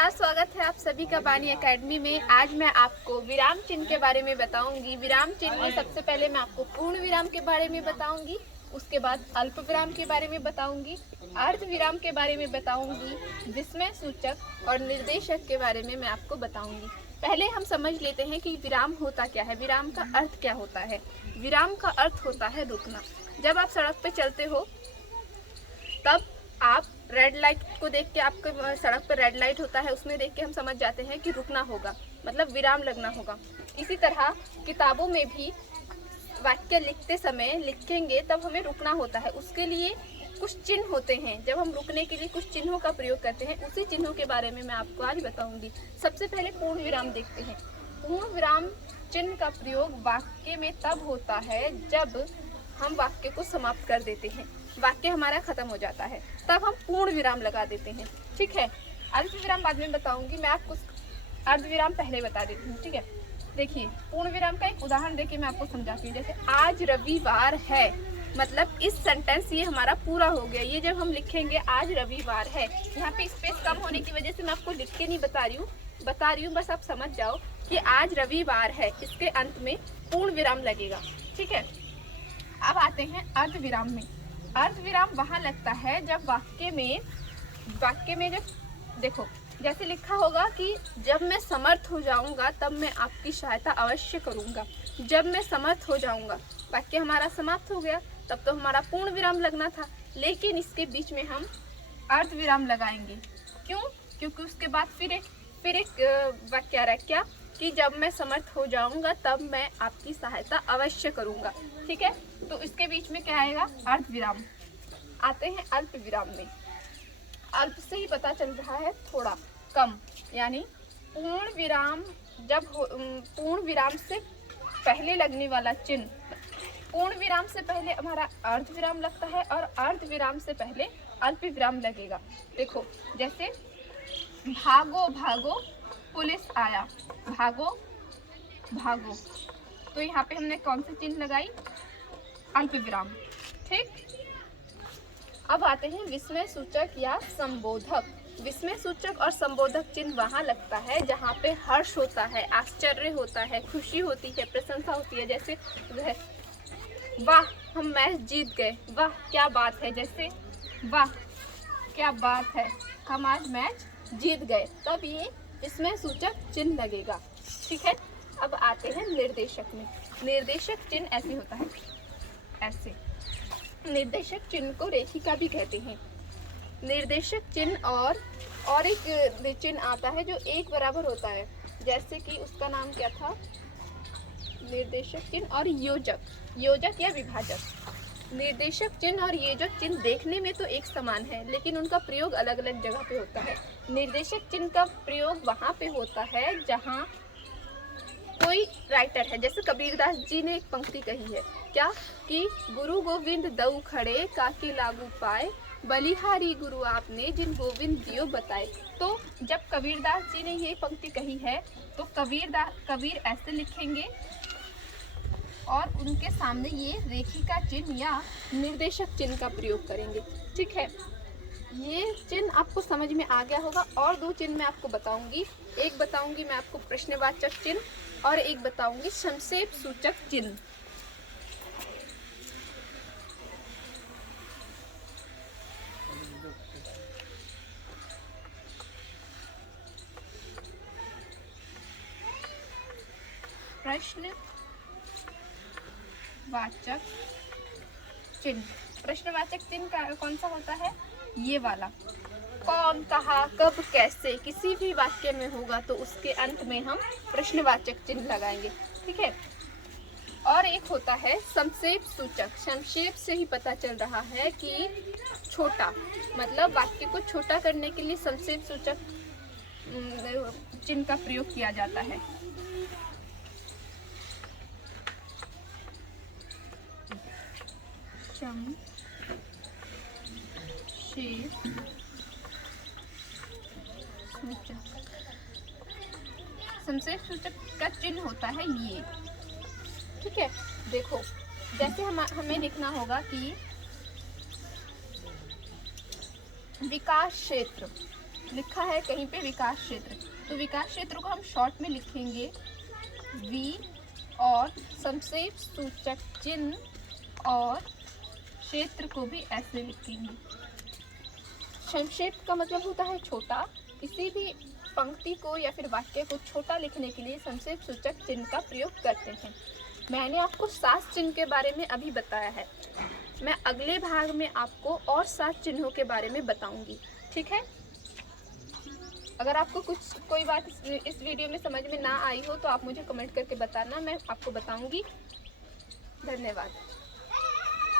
नमस्कार, स्वागत है आप सभी का बानी एकेडमी में। आज मैं आपको विराम चिन्ह के बारे में बताऊंगी। विराम चिन्ह में सबसे पहले मैं आपको पूर्ण विराम के बारे में बताऊंगी, उसके बाद अल्प विराम के बारे में बताऊंगी, अर्ध विराम के बारे में बताऊंगी, विस्मय सूचक और निर्देशक के बारे में मैं आपको बताऊंगी। पहले हम समझ लेते हैं कि विराम होता क्या है, विराम का अर्थ क्या होता है। विराम का अर्थ होता है रुकना। जब आप सड़क पर चलते हो तब आप रेड लाइट को देख के, आपके सड़क पर रेड लाइट होता है, उसमें देख के हम समझ जाते हैं कि रुकना होगा, मतलब विराम लगना होगा। इसी तरह किताबों में भी वाक्य लिखते समय लिखेंगे तब हमें रुकना होता है, उसके लिए कुछ चिन्ह होते हैं। जब हम रुकने के लिए कुछ चिन्हों का प्रयोग करते हैं, उसी चिन्हों के बारे में मैं आपको आज बताऊंगी। सबसे पहले पूर्ण विराम देखते हैं। पूर्ण विराम चिन्ह का प्रयोग वाक्य में तब होता है जब हम वाक्य को समाप्त कर देते हैं, वाक्य हमारा खत्म हो जाता है, तब हम पूर्ण विराम लगा देते हैं। ठीक है, अल्प विराम बाद में बताऊंगी, मैं आपको अर्ध विराम पहले बता देती हूँ। ठीक है, देखिए पूर्ण विराम का एक उदाहरण देके मैं आपको समझाती हूँ। जैसे आज रविवार है, मतलब इस सेंटेंस ये हमारा पूरा हो गया। ये जब हम लिखेंगे आज रविवार है, यहाँ पे स्पेस कम होने की वजह से मैं आपको लिख के नहीं बता रही हूँ, बस आप समझ जाओ कि आज रविवार है, इसके अंत में पूर्ण विराम लगेगा। ठीक है, अब आते हैं अर्ध विराम में। अर्ध विराम वहाँ लगता है जब वाक्य में जब देखो, जैसे लिखा होगा कि जब मैं समर्थ हो जाऊंगा तब मैं आपकी सहायता अवश्य करूंगा। जब मैं समर्थ हो जाऊंगा, वाक्य हमारा समाप्त हो गया, तब तो हमारा पूर्ण विराम लगना था, लेकिन इसके बीच में हम अर्ध विराम लगाएंगे। क्यों? क्योंकि उसके बाद फिर एक वाक्य आ रहा है क्या, कि जब मैं समर्थ हो जाऊंगा तब मैं आपकी सहायता अवश्य करूंगा। ठीक है, तो इसके बीच में क्या आएगा? अर्ध विराम। आते हैं अल्प विराम में। अल्प से ही पता चल रहा है थोड़ा कम, यानी पूर्ण विराम पूर्ण विराम से पहले लगने वाला चिन्ह, पूर्ण विराम से पहले हमारा अर्ध विराम लगता है और अर्ध विराम से पहले अल्प विराम लगेगा। देखो, जैसे भागो भागो पुलिस आया, भागो भागो, तो यहाँ पे हमने कौन सी चिन्ह लगाई? अल्प विराम। ठीक, अब आते हैं विस्मय सूचक या संबोधक। विस्मय सूचक और संबोधक चिन्ह वहाँ लगता है जहाँ पे हर्ष होता है, आश्चर्य होता है, खुशी होती है, प्रशंसा होती है। जैसे वाह हम मैच जीत गए, वाह क्या बात है, जैसे वाह क्या बात है हम आज मैच जीत गए, तब ये विस्मय सूचक चिन्ह लगेगा। ठीक है, अब आते हैं निर्देशक में। निर्देशक चिन्ह ऐसे होता है, ऐसे। निर्देशक चिन्ह को रेखिका भी कहते हैं। निर्देशक चिन्ह और एक चिन्ह आता है जो एक बराबर होता है, जैसे कि उसका नाम क्या था? निर्देशक चिन्ह और योजक या विभाजक। निर्देशक चिन्ह और योजक चिन्ह देखने में तो एक समान है, लेकिन उनका प्रयोग अलग अलग जगह पे होता है। निर्देशक चिन्ह का प्रयोग वहाँ पे होता है जहाँ कोई राइटर है, जैसे कबीरदास जी ने एक पंक्ति कही है क्या, कि गुरु गोविंद दऊ खड़े काके लागू पाए, बलिहारी गुरु आपने जिन गोविंद दियो बताए। तो जब कबीरदास जी ने ये पंक्ति कही है तो कबीर ऐसे लिखेंगे और उनके सामने ये रेखिका चिन्ह या निर्देशक चिन्ह का प्रयोग करेंगे। ठीक है, ये चिन्ह आपको समझ में आ गया होगा। और दो चिन्ह मैं आपको बताऊंगी, एक बताऊंगी मैं आपको प्रश्नवाचक चिन्ह और एक बताऊंगी संक्षेप सूचक चिन्ह। प्रश्नवाचक चिन्ह, प्रश्नवाचक चिन्ह कौन सा होता है? ये वाला। कौन, कहा, कब, कैसे, किसी भी वाक्य में होगा तो उसके अंत में हम प्रश्नवाचक चिन्ह लगाएंगे। ठीक है, और एक होता है संक्षेप सूचक। संक्षेप से ही पता चल रहा है कि छोटा, मतलब वाक्य को छोटा करने के लिए संक्षेप सूचक चिन्ह का प्रयोग किया जाता है। संक्षेप सूचक, संक्षेप सूचक का चिन्ह होता है ये। ठीक है, देखो जैसे हमें लिखना होगा कि विकास क्षेत्र, लिखा है कहीं पे विकास क्षेत्र, तो विकास क्षेत्र को हम शॉर्ट में लिखेंगे वी और संक्षेप सूचक चिन्ह और क्षेत्र को भी ऐसे लिखेंगे। संक्षेप का मतलब होता है छोटा। किसी भी पंक्ति को या फिर वाक्य को छोटा लिखने के लिए संक्षेप सूचक चिन्ह का प्रयोग करते हैं। मैंने आपको 7 चिन्ह के बारे में अभी बताया है। मैं अगले भाग में आपको और 7 चिन्हों के बारे में बताऊंगी, ठीक है। अगर आपको कोई बात इस वीडियो में समझ में ना आई हो तो आप मुझे कमेंट करके बताना, मैं आपको बताऊंगी। धन्यवाद।